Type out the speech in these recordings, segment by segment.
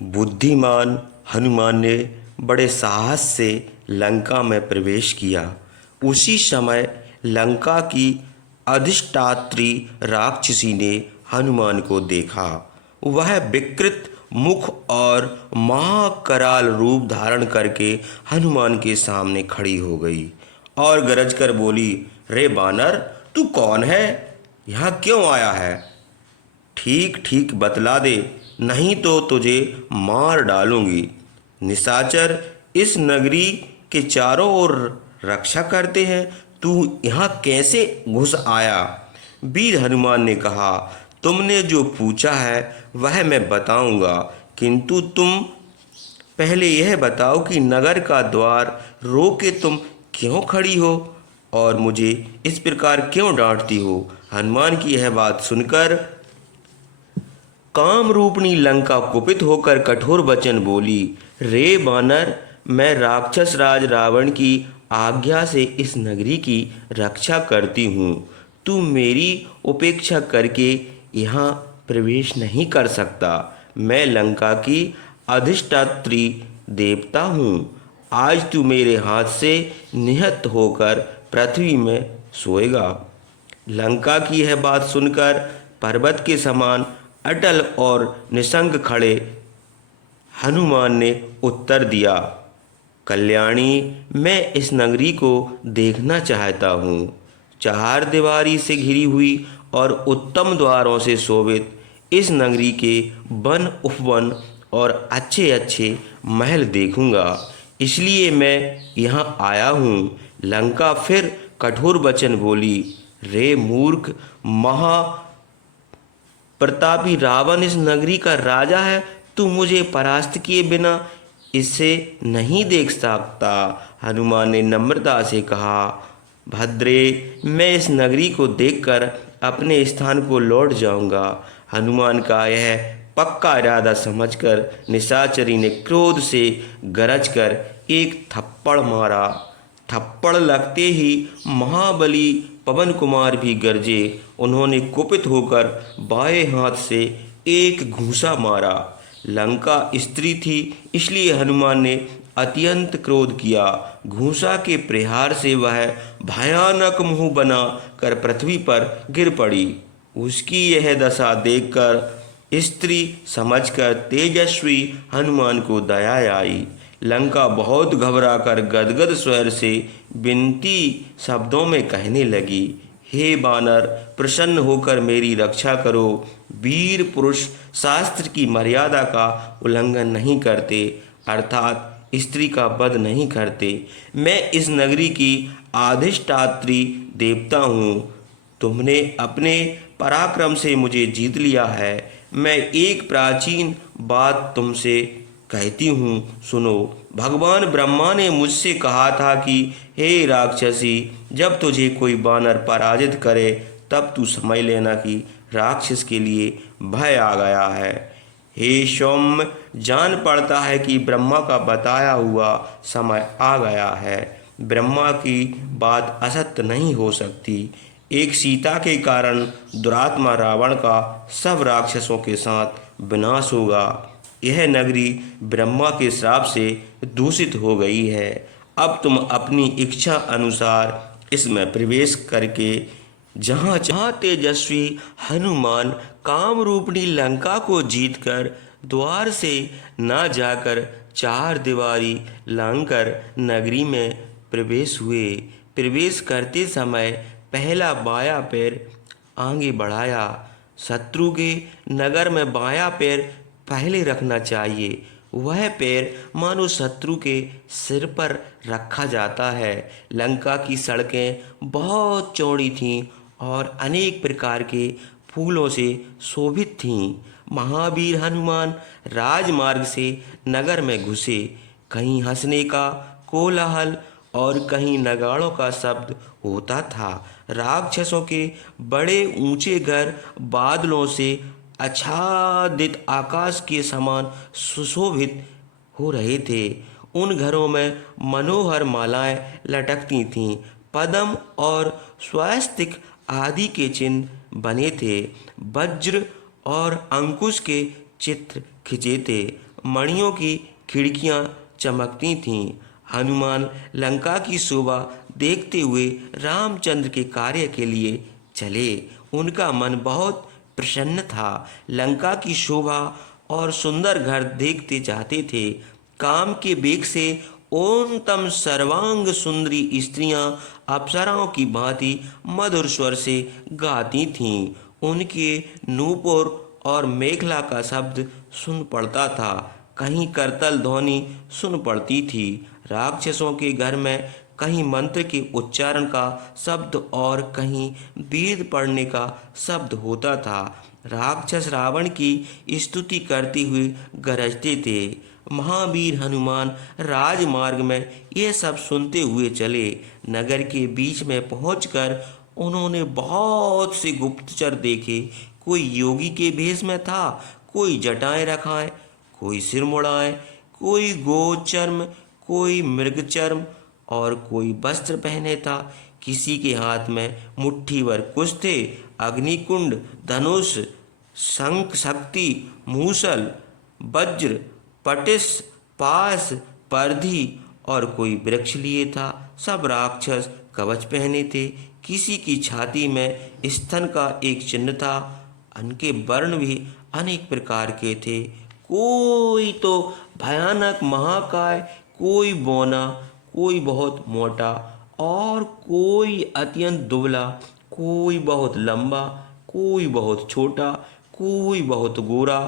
बुद्धिमान हनुमान ने बड़े साहस से लंका में प्रवेश किया। उसी समय लंका की अधिष्ठात्री राक्षसी ने हनुमान को देखा। वह विकृत मुख और महाकराल रूप धारण करके हनुमान के सामने खड़ी हो गई और गरज कर बोली, रे बानर, तू कौन है? यहाँ क्यों आया है? ठीक ठीक बतला दे, नहीं तो तुझे मार डालूंगी। निशाचर इस नगरी के चारों ओर रक्षा करते हैं, तू यहाँ कैसे घुस आया? वीर हनुमान ने कहा, तुमने जो पूछा है वह मैं बताऊंगा, किंतु तुम पहले यह बताओ कि नगर का द्वार रोक के तुम क्यों खड़ी हो और मुझे इस प्रकार क्यों डांटती हो? हनुमान की यह बात सुनकर काम रूपणी लंका कुपित होकर कठोर वचन बोली, रे बानर, मैं राक्षस राज रावण की आज्ञा से इस नगरी की रक्षा करती हूँ। तू मेरी उपेक्षा करके यहाँ प्रवेश नहीं कर सकता। मैं लंका की अधिष्ठात्री देवता हूँ। आज तू मेरे हाथ से निहत होकर पृथ्वी में सोएगा। लंका की यह बात सुनकर पर्वत के समान अटल और निसंग खड़े हनुमान ने उत्तर दिया, कल्याणी, मैं इस नगरी को देखना चाहता हूँ। चार दीवारी से घिरी हुई और उत्तम द्वारों से शोभित इस नगरी के वन उपवन और अच्छे अच्छे महल देखूंगा, इसलिए मैं यहाँ आया हूँ। लंका फिर कठोर वचन बोली, रे मूर्ख, महा प्रतापी रावण इस नगरी का राजा है। तू मुझे परास्त किए बिना इसे नहीं देख सकता। हनुमान ने नम्रता से कहा, भद्रे, मैं इस नगरी को देखकर अपने स्थान को लौट जाऊंगा। हनुमान का यह पक्का इरादा समझकर निशाचरी ने क्रोध से गरज कर एक थप्पड़ मारा। थप्पड़ लगते ही महाबली पवन कुमार भी गरजे। उन्होंने कुपित होकर बाएं हाथ से एक घूंसा मारा। लंका स्त्री थी, इसलिए हनुमान ने अत्यंत क्रोध किया। घूंसा के प्रहार से वह भयानक मुंह बना कर पृथ्वी पर गिर पड़ी। उसकी यह दशा देखकर स्त्री समझकर तेजस्वी हनुमान को दया आई। लंका बहुत घबराकर गदगद स्वर से विनती शब्दों में कहने लगी, हे बानर, प्रसन्न होकर मेरी रक्षा करो। वीर पुरुष शास्त्र की मर्यादा का उल्लंघन नहीं करते, अर्थात स्त्री का वध नहीं करते। मैं इस नगरी की अधिष्ठात्री देवता हूँ। तुमने अपने पराक्रम से मुझे जीत लिया है। मैं एक प्राचीन बात तुमसे कहती हूँ, सुनो। भगवान ब्रह्मा ने मुझसे कहा था कि हे राक्षसी, जब तुझे कोई बानर पराजित करे तब तू समझ लेना कि राक्षस के लिए भय आ गया है। हे सौम्य, जान पड़ता है कि ब्रह्मा का बताया हुआ समय आ गया है। ब्रह्मा की बात असत्य नहीं हो सकती। एक सीता के कारण दुरात्मा रावण का सब राक्षसों के साथ विनाश होगा। यह नगरी ब्रह्मा के श्राप से दूषित हो गई है। अब तुम अपनी इच्छा अनुसार इसमें प्रवेश करके जहाँ जहाँ तेजस्वी हनुमान काम रूपणी लंका को जीतकर द्वार से न जाकर चार दीवारी लांघकर नगरी में प्रवेश हुए। प्रवेश करते समय पहला बायां पैर आगे बढ़ाया। शत्रु के नगर में बायां पैर पहले रखना चाहिए। वह पैर मानो शत्रु के सिर पर रखा जाता है। लंका की सड़कें बहुत चौड़ी थीं और अनेक प्रकार के फूलों से शोभित थीं। महावीर हनुमान राजमार्ग से नगर में घुसे। कहीं हंसने का कोलाहल और कहीं नगाड़ों का शब्द होता था। राक्षसों के बड़े ऊंचे घर बादलों से आच्छादित आकाश के समान सुशोभित हो रहे थे। उन घरों में मनोहर मालाएं लटकती थीं। पद्म और स्वस्तिक आदि के चिन्ह बने थे। वज्र और अंकुश के चित्र खिंचे थे। मणियों की खिड़कियां चमकती थीं। हनुमान लंका की शोभा देखते हुए रामचंद्र के कार्य के लिए चले। उनका मन बहुत प्रसन्न था। लंका की शोभा और सुंदर घर देखते जाते थे। काम के वेग से उन्नतम सर्वांग सुंदरी स्त्रियां अप्सराओं की भांति मधुर स्वर से गाती थीं। उनके नूपुर और मेखला का शब्द सुन पड़ता था। कहीं करतल ध्वनि सुन पड़ती थी। राक्षसों के घर में कहीं मंत्र के उच्चारण का शब्द और कहीं वेद पढ़ने का शब्द होता था। राक्षस रावण की स्तुति करते हुए गरजते थे। महावीर हनुमान राजमार्ग में ये सब सुनते हुए चले। नगर के बीच में पहुंचकर उन्होंने बहुत से गुप्तचर देखे। कोई योगी के भेष में था, कोई जटाएं रखाए, कोई सिर मुड़ाए, कोई गोचर्म, कोई मृगचर्म और कोई वस्त्र पहने था। किसी के हाथ में मुट्ठी भर कुश थे। अग्निकुंड, धनुष, शंख, शक्ति, मूसल, वज्र, पटिस, पास, परधि और कोई वृक्ष लिए था। सब राक्षस कवच पहने थे। किसी की छाती में स्तन का एक चिन्ह था। उनके वर्ण भी अनेक प्रकार के थे। कोई तो भयानक महाकाय, कोई बौना, कोई बहुत मोटा और कोई अत्यंत दुबला, कोई बहुत लंबा, कोई बहुत छोटा, कोई बहुत गोरा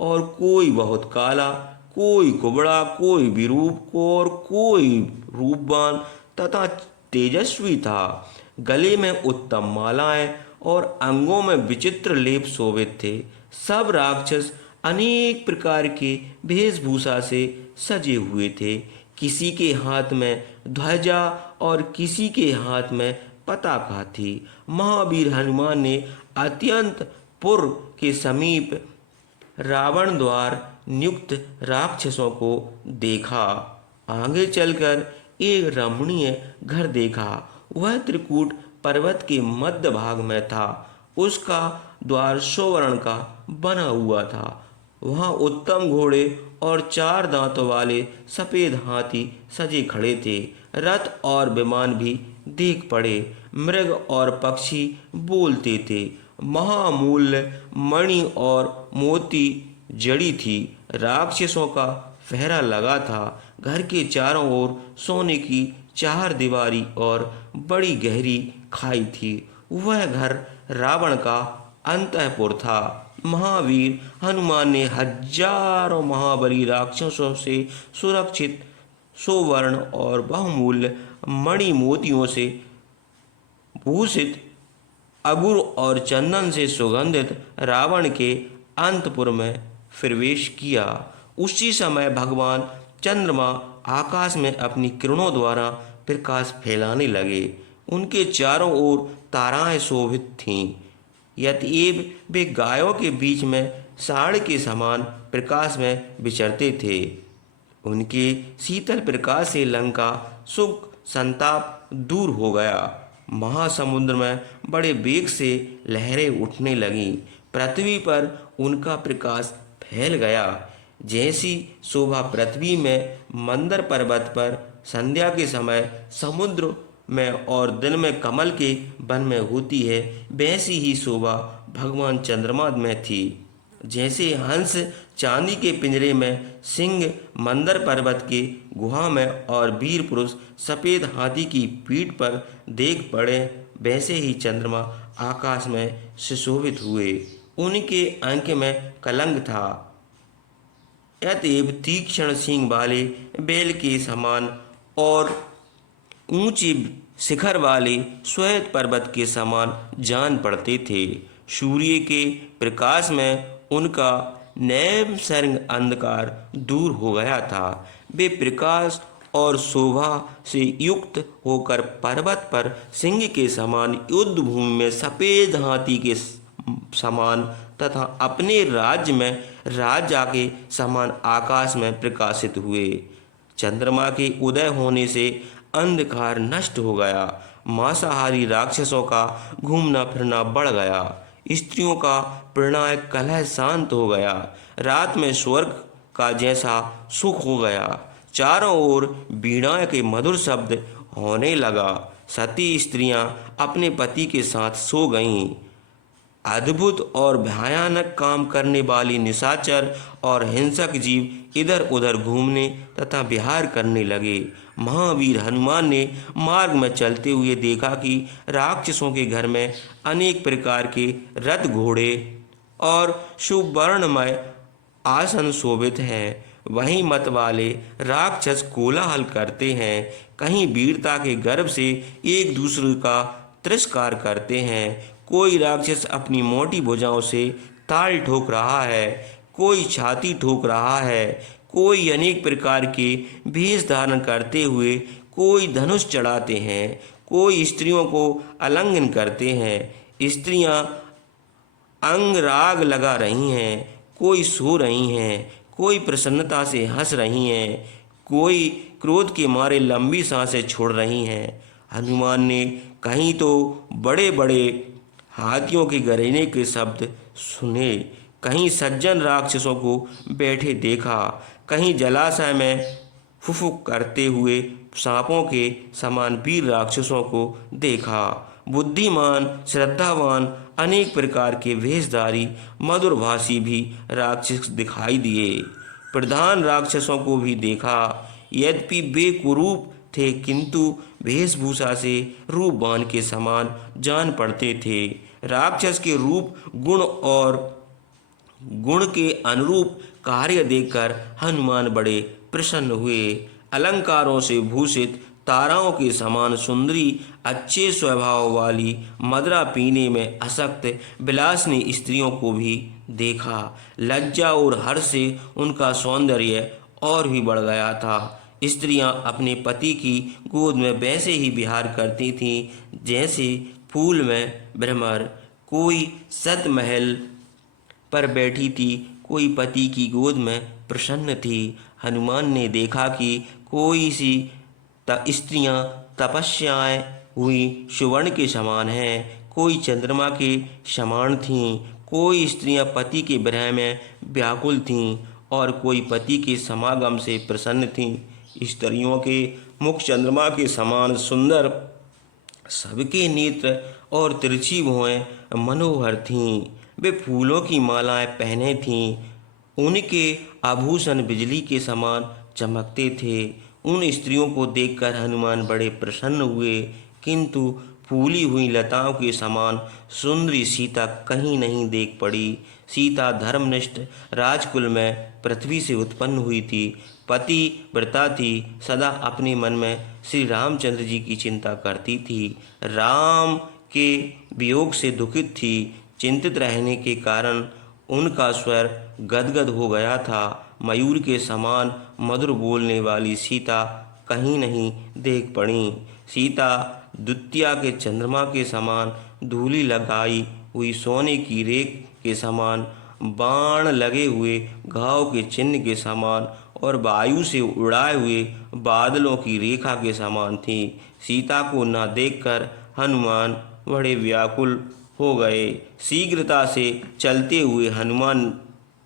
और कोई बहुत काला, कोई कुबड़ा, कोई विरूप और कोई रूपवान तथा तेजस्वी था। गले में उत्तम मालाएं और अंगों में विचित्र लेप शोभित थे। सब राक्षस अनेक प्रकार के वेशभूषा से सजे हुए थे। किसी के हाथ में ध्वजा और किसी के हाथ में पताका थी। महावीर हनुमान ने अत्यंत पुर के समीप रावण द्वार नियुक्त राक्षसों को देखा। आगे चलकर एक रमणीय घर देखा। वह त्रिकूट पर्वत के मध्य भाग में था। उसका द्वार स्वर्ण का बना हुआ था। वहाँ उत्तम घोड़े और 4 दांतों वाले सफेद हाथी सजे खड़े थे। रथ और विमान भी देख पड़े। मृग और पक्षी बोलते थे। महामूल्य मणि और मोती जड़ी थी। राक्षसों का पहरा लगा था। घर के चारों ओर सोने की 4 दीवारी और बड़ी गहरी खाई थी। वह घर रावण का अंतःपुर था। महावीर हनुमान ने हजारों महाबली राक्षसों से सुरक्षित सुवर्ण और बहुमूल्य मणि मोतियों से भूषित अगुर और चंदन से सुगंधित रावण के अंतपुर में प्रवेश किया। उसी समय भगवान चंद्रमा आकाश में अपनी किरणों द्वारा प्रकाश फैलाने लगे। उनके चारों ओर ताराएं शोभित थीं। यतएव वे गायों के बीच में साड़ के समान प्रकाश में विचरते थे। उनके शीतल प्रकाश से लंका सुख संताप दूर हो गया। महासमुद्र में बड़े वेग से लहरें उठने लगीं। पृथ्वी पर उनका प्रकाश फैल गया। जैसी शोभा पृथ्वी में मंदर पर्वत पर संध्या के समय समुद्र में और दिन में कमल के वन में होती है, वैसी ही शोभा भगवान चंद्रमा में थी। जैसे हंस चांदी के पिंजरे में, सिंह मंदर पर्वत के गुहा में और वीर पुरुष सफेद हाथी की पीठ पर देख पड़े, वैसे ही चंद्रमा आकाश में सुशोभित हुए। उनके अंक में कलंक था। अतएव तीक्ष्ण सींग वाले बैल के समान और ऊंचे शिखर वाले श्वेत पर्वत के समान जान पड़ते थे। सूर्य के प्रकाश में उनका नैमिषारण्य अंधकार दूर हो गया था। वे प्रकाश और शोभा से युक्त होकर पर्वत पर सिंह के समान, युद्ध भूमि में सफेद हाथी के समान तथा अपने राज्य में राजा के समान आकाश में प्रकाशित हुए। चंद्रमा के उदय होने से अंधकार नष्ट हो गया। मांसाहारी राक्षसों का घूमना फिरना बढ़ गया। स्त्रियों का प्रणय कलह शांत हो गया। रात में स्वर्ग का जैसा सुख हो गया। चारों ओर वीणा के मधुर शब्द होने लगा। सती स्त्रियां अपने पति के साथ सो गईं। अद्भुत और भयानक काम करने वाली निशाचर और हिंसक जीव इधर उधर घूमने तथा विहार करने लगे। महावीर हनुमान ने मार्ग में चलते हुए देखा कि राक्षसों के घर में अनेक प्रकार के रथ घोड़े और सुवर्णमय आसन शोभित हैं। वहीं मत वाले राक्षस कोलाहल करते हैं, कहीं वीरता के गर्व से एक दूसरे का तिरस्कार करते हैं। कोई राक्षस अपनी मोटी भुजाओं से ताल ठोक रहा है, कोई छाती ठोक रहा है, कोई अनेक प्रकार के भेष धारण करते हुए, कोई धनुष चढ़ाते हैं, कोई स्त्रियों को आलिंगन करते हैं। स्त्रियां अंग राग लगा रही हैं, कोई सो रही हैं, कोई प्रसन्नता से हंस रही हैं, कोई क्रोध के मारे लंबी सांसें छोड़ रही हैं। हनुमान ने कहीं तो बड़े बड़े हाथियों के गरजने के शब्द सुने, कहीं सज्जन राक्षसों को बैठे देखा, कहीं जलाशय में फुफुक करते हुए सांपों के समान वीर राक्षसों को देखा। बुद्धिमान, श्रद्धावान, अनेक प्रकार के वेशधारी, मधुरभाषी भी राक्षस दिखाई दिए। प्रधान राक्षसों को भी देखा। यद्यपि वे कुरूप थे, किंतु वेशभूषा से रूपवान के समान जान पड़ते थे। राक्षस के रूप, गुण और गुण के अनुरूप कार्य देखकर हनुमान बड़े प्रसन्न हुए। अलंकारों से भूषित ताराओं के समान सुंदरी, अच्छे स्वभाव वाली, मदिरा पीने में आसक्त विलासिनी स्त्रियों को भी देखा। लज्जा और हर्ष से उनका सौंदर्य और भी बढ़ गया था। स्त्रियां अपने पति की गोद में वैसे ही विहार करती थीं जैसे फूल में भ्रमर। कोई सतमहल पर बैठी थी, कोई पति की गोद में प्रसन्न थी। हनुमान ने देखा कि कोई सी स्त्रियां तपस्याएं हुई सुवर्ण के समान हैं, कोई चंद्रमा के समान थीं, कोई स्त्रियां पति के विरह में व्याकुल थीं और कोई पति के समागम से प्रसन्न थीं। स्त्रियों के मुख चंद्रमा के समान सुंदर, सबके नेत्र और तिरछी भुएं मनोहर थीं। वे फूलों की मालाएं पहने थीं, उनके आभूषण बिजली के समान चमकते थे। उन स्त्रियों को देखकर हनुमान बड़े प्रसन्न हुए, किंतु फूली हुई लताओं के समान सुंदरी सीता कहीं नहीं देख पड़ी। सीता धर्मनिष्ठ राजकुल में पृथ्वी से उत्पन्न हुई थी, पति व्रता थी, सदा अपने मन में श्री रामचंद्र जी की चिंता करती थी। राम के वियोग से दुखित थी। चिंतित रहने के कारण उनका स्वर गदगद हो गया था। मयूर के समान मधुर बोलने वाली सीता कहीं नहीं देख पड़ी। सीता द्वितीया के चंद्रमा के समान धूलि लगाई हुई सोने की रेख के समान, बाण लगे हुए घाव के चिन्ह के समान और वायु से उड़ाए हुए बादलों की रेखा के समान थी। सीता को न देखकर हनुमान बड़े व्याकुल हो गए। शीघ्रता से चलते हुए हनुमान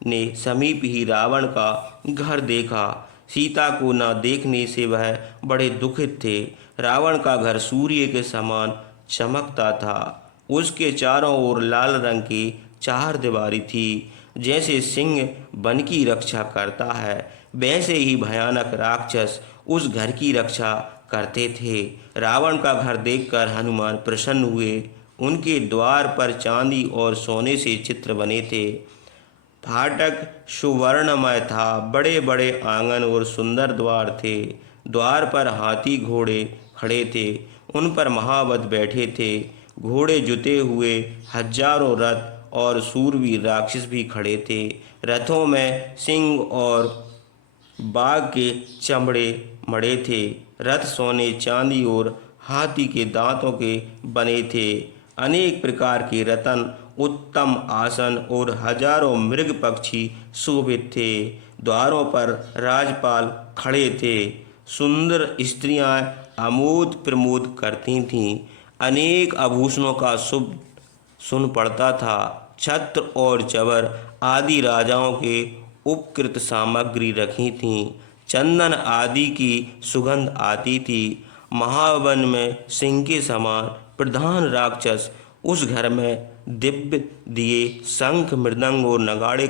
ने समीप ही रावण का घर देखा। सीता को न देखने से वह बड़े दुखित थे। रावण का घर सूर्य के समान चमकता था। उसके चारों ओर लाल रंग की चार दीवारी थी। जैसे सिंह वन की रक्षा करता है, वैसे ही भयानक राक्षस उस घर की रक्षा करते थे। रावण का घर देखकर हनुमान प्रसन्न हुए। उनके द्वार पर चांदी और सोने से चित्र बने थे। फाटक सुवर्णमय था। बड़े बड़े आंगन और सुंदर द्वार थे। द्वार पर हाथी घोड़े खड़े थे, उन पर महावत बैठे थे। घोड़े जुते हुए हजारों रथ और सूरवीर राक्षस भी खड़े थे। रथों में सिंह और बाघ के चमड़े मड़े थे। रथ सोने, चांदी और हाथी के दांतों के बने थे। अनेक प्रकार के रतन, उत्तम आसन और हजारों मृग पक्षी शोभित थे। द्वारों पर राजपाल खड़े थे। सुंदर स्त्रियां आमोद प्रमोद करती थीं। अनेक आभूषणों का शुभ सुन पड़ता था। छत्र और चवर आदि राजाओं के उपकृत सामग्री रखी थी। चंदन आदि की सुगंध आती थी। महावन में सिंह के समान प्रधान राक्षस उस घर में दिव्य दिए, शंख, मृदंग और नगाड़े